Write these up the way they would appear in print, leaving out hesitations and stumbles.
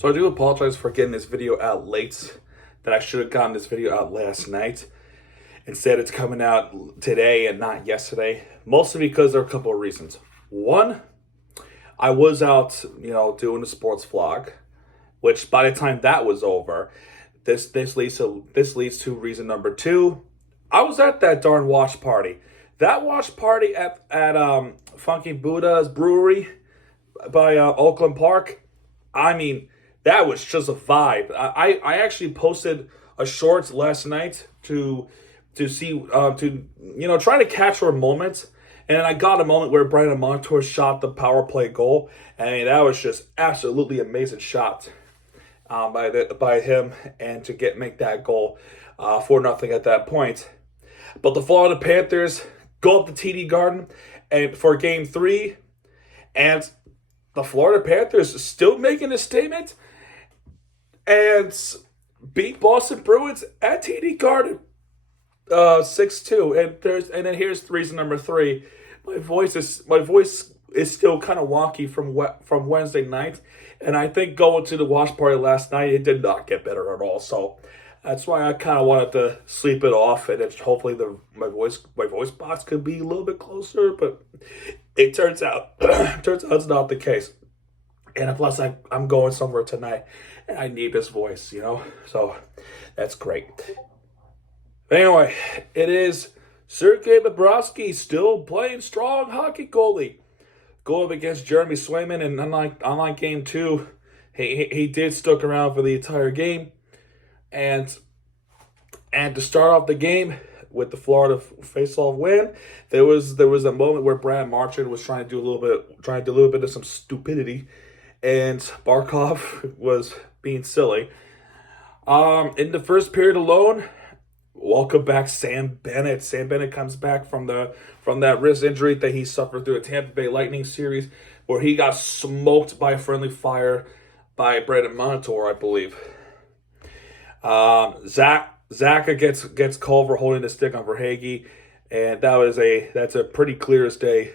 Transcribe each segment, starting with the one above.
So I do apologize for getting this video out late, that I should have gotten this video out last night. Instead, it's coming out today and not yesterday, mostly because there are a couple of reasons. One, I was out, doing a sports vlog, which by the time that was over, this leads to reason number two. I was at that darn watch party. That watch party at Funky Buddha's Brewery by Oakland Park. I mean, that was just a vibe. I actually posted a shorts last night to see try to capture a moment, and I got a moment where Brandon Montour shot the power play goal. I mean, that was just absolutely amazing shot by him, and to make that goal 4-0 at that point. But the Florida Panthers go up to TD Garden and for Game 3, and the Florida Panthers still making a statement and beat Boston Bruins at TD Garden 6-2. And then here's reason number 3. My voice is still kind of wonky from Wednesday night, and I think going to the watch party last night, it did not get better at all. So that's why I kind of wanted to sleep it off, and hopefully my voice box could be a little bit closer. But it turns out it's not the case. And plus, I'm going somewhere tonight, and I need this voice, So that's great. Anyway, it is Sergei Bobrovsky still playing strong hockey goalie. Go up against Jeremy Swayman, and unlike Game 2, he did stick around for the entire game. And to start off the game with the Florida face-off win, there was a moment where Brad Marchand was trying to do a little bit of some stupidity, and Barkov was being silly. In the first period alone, welcome back Sam Bennett. Sam Bennett comes back from that wrist injury that he suffered through a Tampa Bay Lightning series, where he got smoked by a friendly fire by Brandon Montour, I believe. Zaka gets called for holding the stick on Verhaeghe, and that's a pretty clear as day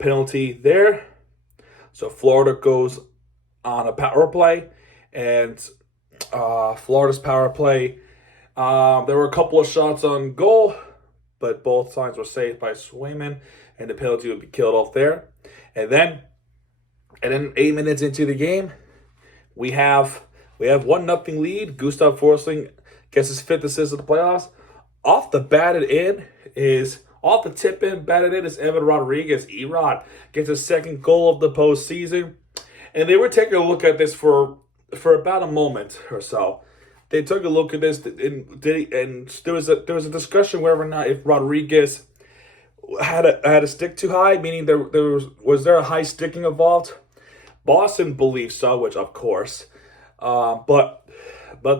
penalty there. So Florida goes on a power play, and Florida's power play, there were a couple of shots on goal, but both times were saved by Swayman, and the penalty would be killed off there. And then 8 minutes into the game, we have 1-0 lead. Gustav Forsling gets his 5th assist of the playoffs. Off the tip in, batted in is Evan Rodriguez. E-Rod gets his 2nd goal of the postseason. And they were taking a look at this for about a moment or so. They took a look at this, and there was a discussion whether or not if Rodriguez had a stick too high, meaning was there a high sticking involved. Boston believes so, which of course. But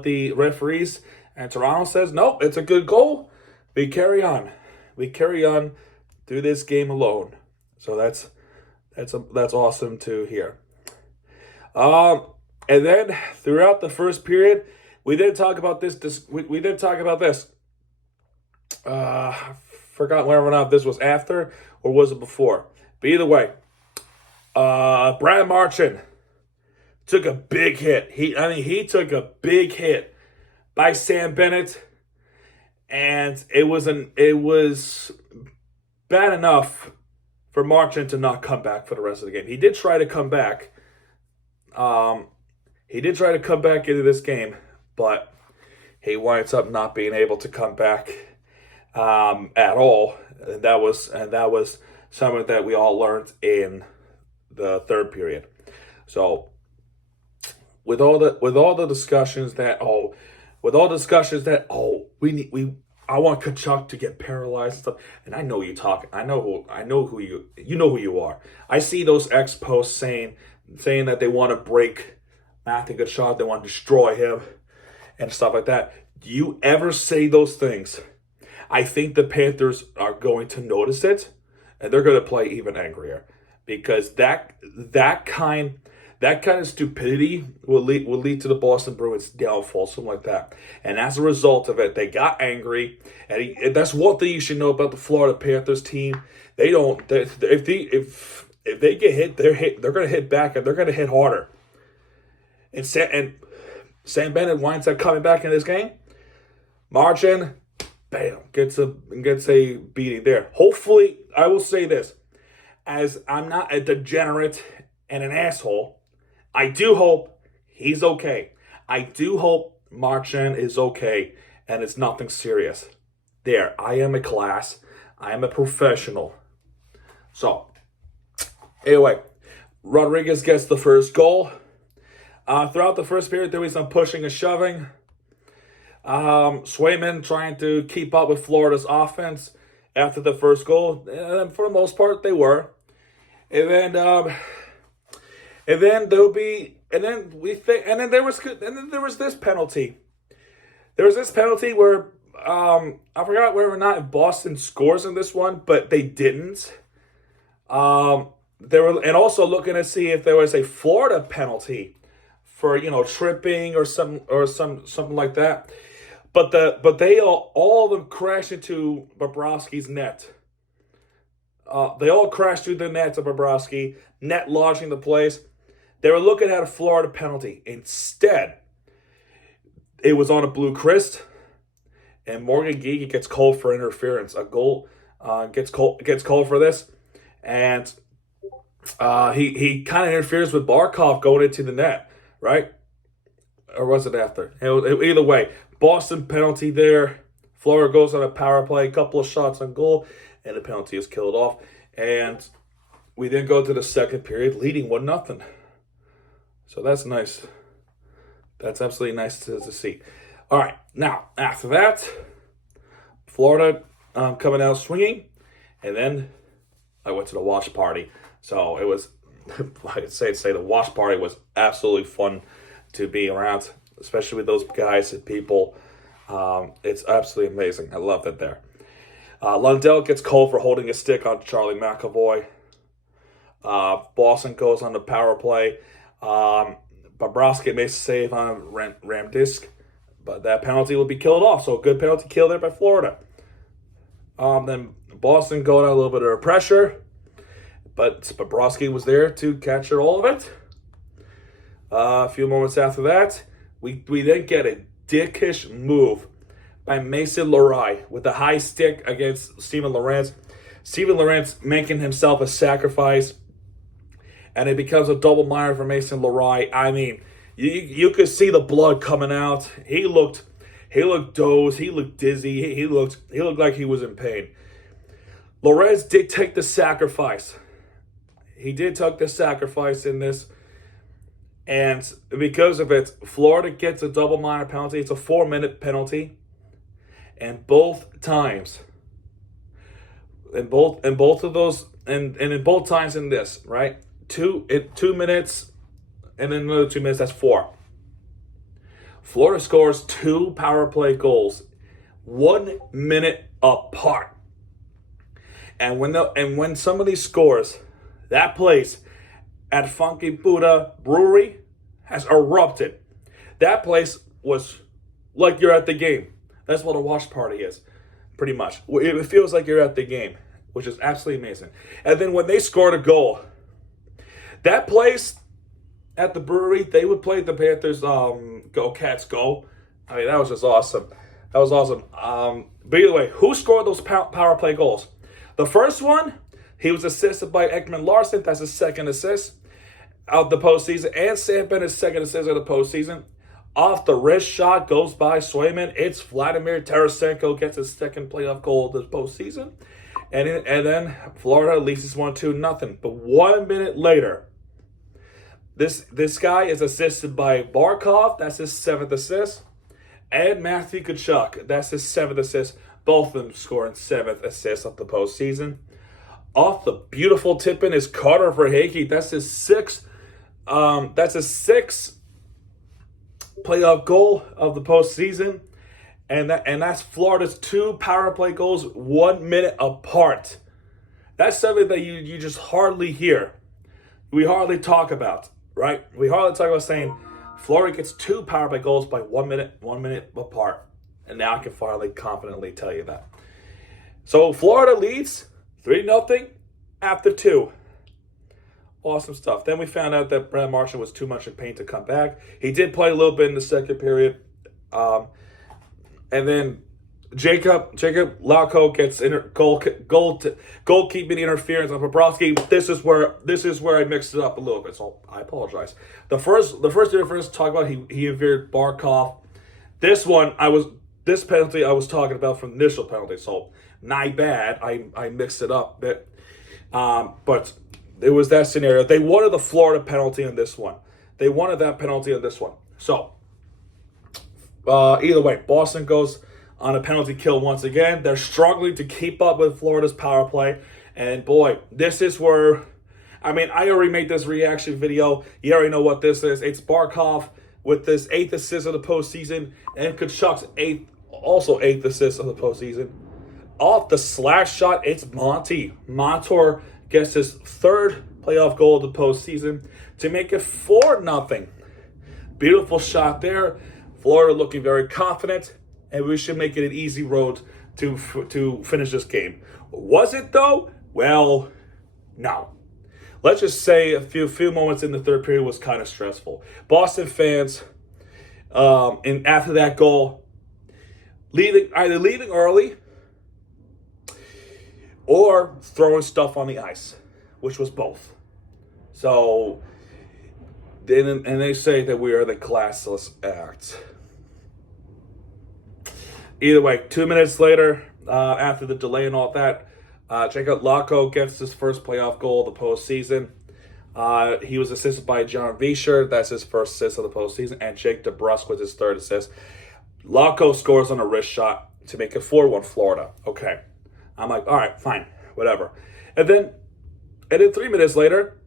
the referees and Toronto says, nope, it's a good goal. We carry on through this game alone. So that's awesome to hear. And then throughout the first period, we did talk about this. We did talk about this. Forgot whether or not this was after or was it before. But either way, Brad Marchand took a big hit. He took a big hit by Sam Bennett, and it was bad enough for Marchand to not come back for the rest of the game. He did try to come back. Into this game, but he winds up not being able to come back at all. And that was something that we all learned in the third period. So with all the discussions that I want Kachuk to get paralyzed and stuff, and I know you talk. I know who you are. I see those ex posts saying that they want to break Matthew Kachuk, they want to destroy him and stuff like that. Do you ever say those things? I think the Panthers are going to notice it, and they're going to play even angrier, because that kind of stupidity will lead to the Boston Bruins' downfall, something like that. And as a result of it, they got angry, and that's one thing you should know about the Florida Panthers team. If they get hit, they're going to hit back, and they're going to hit harder. And Sam Bennett winds up coming back in this game. Marchand, bam, gets a beating there. Hopefully, I will say this, as I'm not a degenerate and an asshole, I do hope he's okay. I do hope Marchand is okay and it's nothing serious. There, I am a class. I am a professional. So, anyway, Rodriguez gets the first goal. Throughout the first period, there was some pushing and shoving. Swayman trying to keep up with Florida's offense after the first goal. And for the most part, they were. And then there was this penalty. There was this penalty where I forgot whether or not if Boston scores in this one, but they didn't. They were, and also looking to see if there was a Florida penalty for tripping or something like that. But they all of them crashed into Bobrovsky's net. They all crashed through the net of Bobrovsky, net launching the place. They were looking at a Florida penalty. Instead, it was on a blue crest, and Morgan Geekie gets called for interference. A goal gets called for this, and he kind of interferes with Barkov going into the net, right? Or was it after? Either way, Boston penalty there. Florida goes on a power play, a couple of shots on goal, and the penalty is killed off. And we then go to the second period, leading 1-0. So that's nice. That's absolutely nice to see. All right, now, after that, Florida coming out swinging, and then I went to the watch party. So it was, I'd say the watch party was absolutely fun to be around, especially with those guys and people. It's absolutely amazing. I loved it there. Lundell gets called for holding a stick on Charlie McAvoy. Boston goes on the power play. Bobrovsky makes a save on a ram disc, but that penalty will be killed off. So a good penalty kill there by Florida. Then Boston going on a little bit of pressure, but Bobrovsky was there to capture all of it. A few moments after that, we then get a dickish move by Mason Lohrei with a high stick against Steven Lorentz. Steven Lorentz making himself a sacrifice, and it becomes a double minor for Mason Lohrei. I mean, you could see the blood coming out. He looked dozed. He looked dizzy. He looked like he was in pain. Lorentz did take the sacrifice. He did take the sacrifice in this. And because of it, Florida gets a double minor penalty. It's a 4-minute penalty. And both times, in both times in this, right? 2 minutes, and then another 2 minutes, that's 4. Florida scores 2 power play goals, 1 minute apart. And when somebody scores, that place at Funky Buddha Brewery has erupted. That place was like you're at the game. That's what a watch party is, pretty much. It feels like you're at the game, which is absolutely amazing. And then when they scored a goal, that place at the brewery, they would play the Panthers Go Cats Go. I mean, that was just awesome. That was awesome. But either way, who scored those power play goals? The first one, he was assisted by Ekman Larson. That's his second assist of the postseason. And Sam Bennett's second assist of the postseason. Off the wrist shot goes by Swayman. It's Vladimir Tarasenko gets his second playoff goal of the postseason. And then Florida leads 1-2-0. But 1 minute later, this guy is assisted by Barkov. That's his 7th assist. And Matthew Tkachuk. That's his 7th assist. Both of them scoring 7th assist of the postseason. Off the beautiful tip-in is Carter Verhaeghe. That's his 6th. That's his 6th playoff goal of the postseason. And that's Florida's 2 power play goals 1 minute apart. That's something that you just hardly hear. We hardly talk about, right? We hardly talk about saying Florida gets 2 power play goals by 1 minute apart. And now I can finally confidently tell you that. So Florida leads 3-0 after 2. Awesome stuff. Then we found out that Brad Marchand was too much in pain to come back. He did play a little bit in the second period. And then Jacob Lauko gets goalkeeping interference on Bobrovsky. This is where I mixed it up a little bit, so I apologize. The first interference talk about he interfered Barkov. This penalty I was talking about from the initial penalty, so not bad. I mixed it up a bit. But it was that scenario. They wanted the Florida penalty on this one. They wanted that penalty on this one. So either way, Boston goes on a penalty kill once again. They're struggling to keep up with Florida's power play. And boy, this is where, I already made this reaction video. You already know what this is. It's Barkov with this 8th assist of the postseason, and Kachuk's 8th assist of the postseason. Off the slash shot, it's Montour gets his 3rd playoff goal of the postseason to make it 4-0. Beautiful shot there. Florida looking very confident, and we should make it an easy road to finish this game. Was it though? Well, no. Let's just say a few moments in the third period was kind of stressful. Boston fans, and after that goal, either leaving early or throwing stuff on the ice, which was both. So, and they say that we are the classless act. Either way, 2 minutes later, after the delay and all that, Jacob Lauko gets his first playoff goal of the postseason. He was assisted by John Vischer. That's his first assist of the postseason. And Jake DeBrusk with his 3rd assist. Lauko scores on a wrist shot to make it 4-1 Florida. Okay. I'm like, all right, fine, whatever. And then 3 minutes later,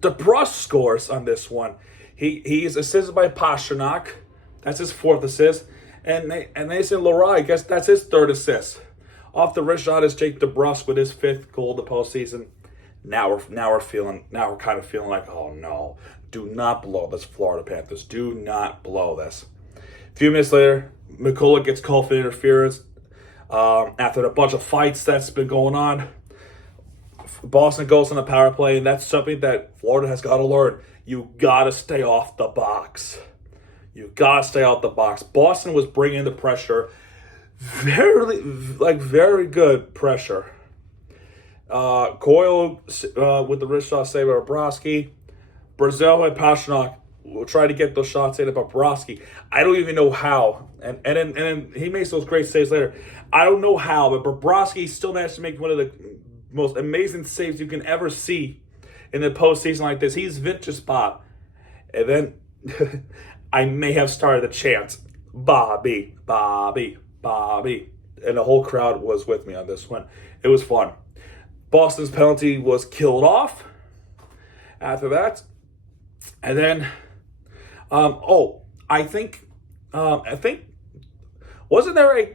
DeBrusk scores on this one. He's assisted by Pastrnak. That's his 4th assist. And Nathan Leroy, I guess that's his 3rd assist. Off the wrist shot is Jake DeBrusk with his 5th goal of the postseason. Now we're kind of feeling like, oh no, do not blow this, Florida Panthers. Do not blow this. A few minutes later, McCullough gets called for interference. After a bunch of fights that's been going on, Boston goes on a power play, and that's something that Florida has got to learn. You got to stay off the box. You got to stay off the box. Boston was bringing the pressure, very good pressure. Coyle with the wrist shot save of Bobrovsky. Brazil and Pastrnak will try to get those shots in about Bobrovsky. I don't even know how. And then he makes those great saves later. I don't know how, but Bobrovsky still managed to make one of the most amazing saves you can ever see in the postseason like this. He's vintage spot. And then I may have started a chant, Bobby, Bobby, Bobby. And the whole crowd was with me on this one. It was fun. Boston's penalty was killed off after that. And then, I think, wasn't there a,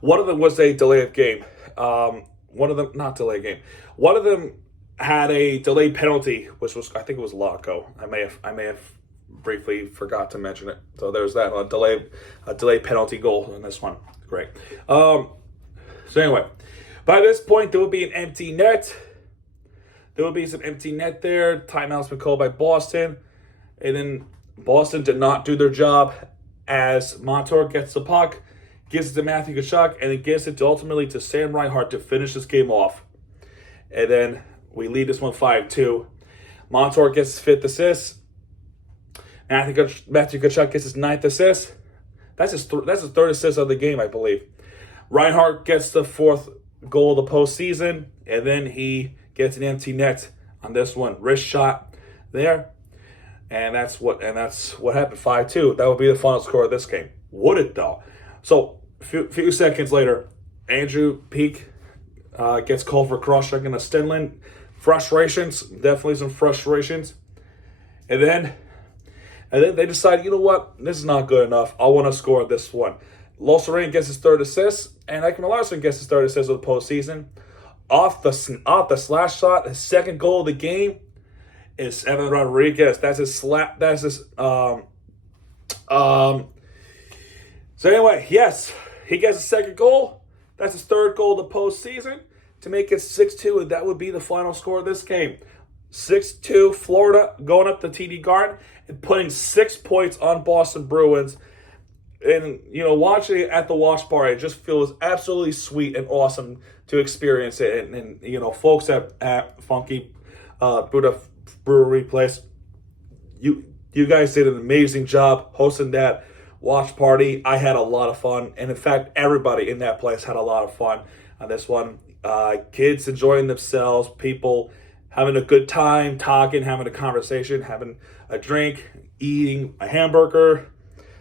one of them was a delayed game. One of them, not delayed game. One of them had a delayed penalty, which was, I think it was Lauko. I may have briefly forgot to mention it. So there's that, a delayed penalty goal in this one. Great. So anyway, by this point, there will be an empty net. There will be some empty net there. Timeout's been called by Boston. And then Boston did not do their job as Montour gets the puck, gives it to Matthew Tkachuk, and it gives it ultimately to Sam Reinhart to finish this game off. And then we lead this one 5-2. Montour gets his 5th assist. Matthew Tkachuk gets his 9th assist. That's his 3rd assist of the game, I believe. Reinhart gets the 4th goal of the postseason, and then he gets an empty net on this one. Wrist shot there. And that's what happened, 5-2. That would be the final score of this game. Would it, though? So, a few seconds later, Andrew Peak gets called for cross-checking a Stenlund. Frustrations, definitely some frustrations. And then they decide, you know what? This is not good enough. I want to score this one. Losserain gets his 3rd assist, and Ekman Larsson gets his 3rd assist of the postseason. Off the slash shot, his 2nd goal of the game is Evan Rodriguez. That's his slap. That's his So anyway, yes, he gets his 2nd goal. That's his 3rd goal of the postseason. to make it 6-2, and that would be the final score of this game. 6-2, Florida going up the TD Garden and putting 6 points on Boston Bruins. And, watching it at the watch party, it just feels absolutely sweet and awesome to experience it. And folks at Funky Buddha Brewery Place, you guys did an amazing job hosting that watch party. I had a lot of fun. And, in fact, everybody in that place had a lot of fun on this one. Kids enjoying themselves, people having a good time, talking, having a conversation, having a drink, eating a hamburger.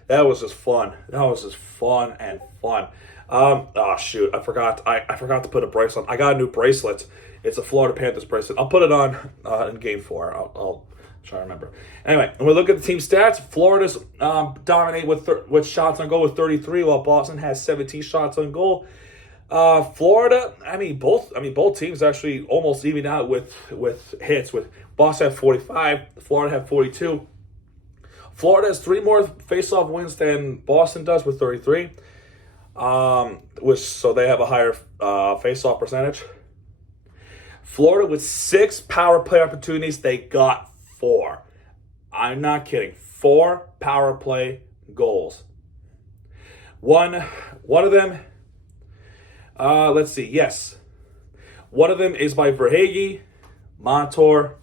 That was just fun. That was just fun and fun. Oh shoot, I forgot to put a bracelet on. I got a new bracelet. It's a Florida Panthers bracelet. I'll put it on in Game 4. I'll try to remember. Anyway, when we look at the team stats, Florida's dominate with shots on goal with 33, while Boston has 17 shots on goal. Florida, both teams actually almost even out with hits. With Boston had 45, Florida had 42. Florida has 3 more face-off wins than Boston does with 33, so they have a higher face-off percentage. Florida with 6 power play opportunities, they got 4. I'm not kidding. 4 power play goals. One of them. Let's see. Yes, one of them is by Verhaeghe, Montour,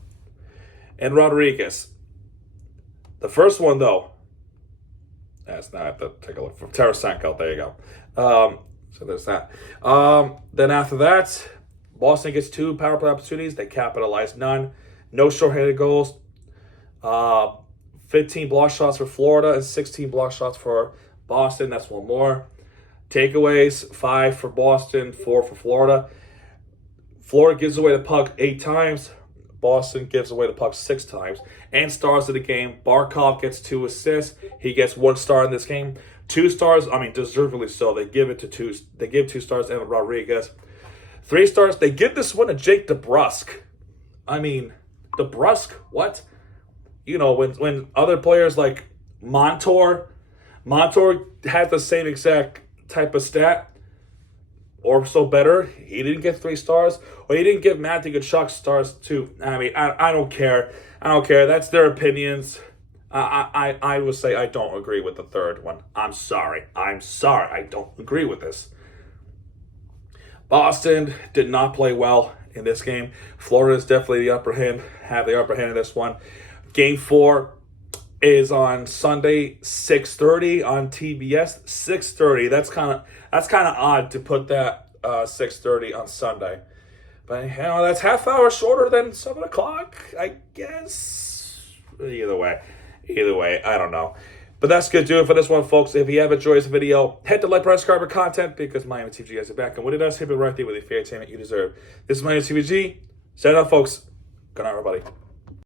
and Rodriguez. The first one, though, that's not. I have to take a look from Tarasenko. There you go. So there's that. Then after that, Boston gets 2 power play opportunities. They capitalize none. No shorthanded goals. 15 block shots for Florida and 16 block shots for Boston. That's one more. Takeaways, 5 for Boston, 4 for Florida. Florida gives away the puck 8 times. Boston gives away the puck 6 times. And stars of the game, Barkov gets 2 assists. He gets 1 star in this game. 2 stars, deservedly so. They give 2 stars to Evan Rodriguez. 3 stars, they give this one to Jake DeBrusk. DeBrusk, what? When other players like Montour had the same exact type of stat, or so better, he didn't get 3 stars, or he didn't give Matthew Tkachuk stars too. I don't care. That's their opinions. I would say I don't agree with the third one. I'm sorry. I don't agree with this. Boston did not play well in this game. Florida is definitely have the upper hand in this one. Game 4 is on Sunday, 6:30 on TBS. 6:30. That's kind of odd to put that 6:30 on Sunday, but that's half hour shorter than 7 o'clock, I guess. Either way, I don't know. But that's going to do it for this one, folks. If you have enjoyed this video, hit the like button, subscribe for content, because Miami TVG guys are back. And when it does, hit it right there with the fair entertainment you deserve. This is Miami TVG. Signing out, folks. Good night, everybody.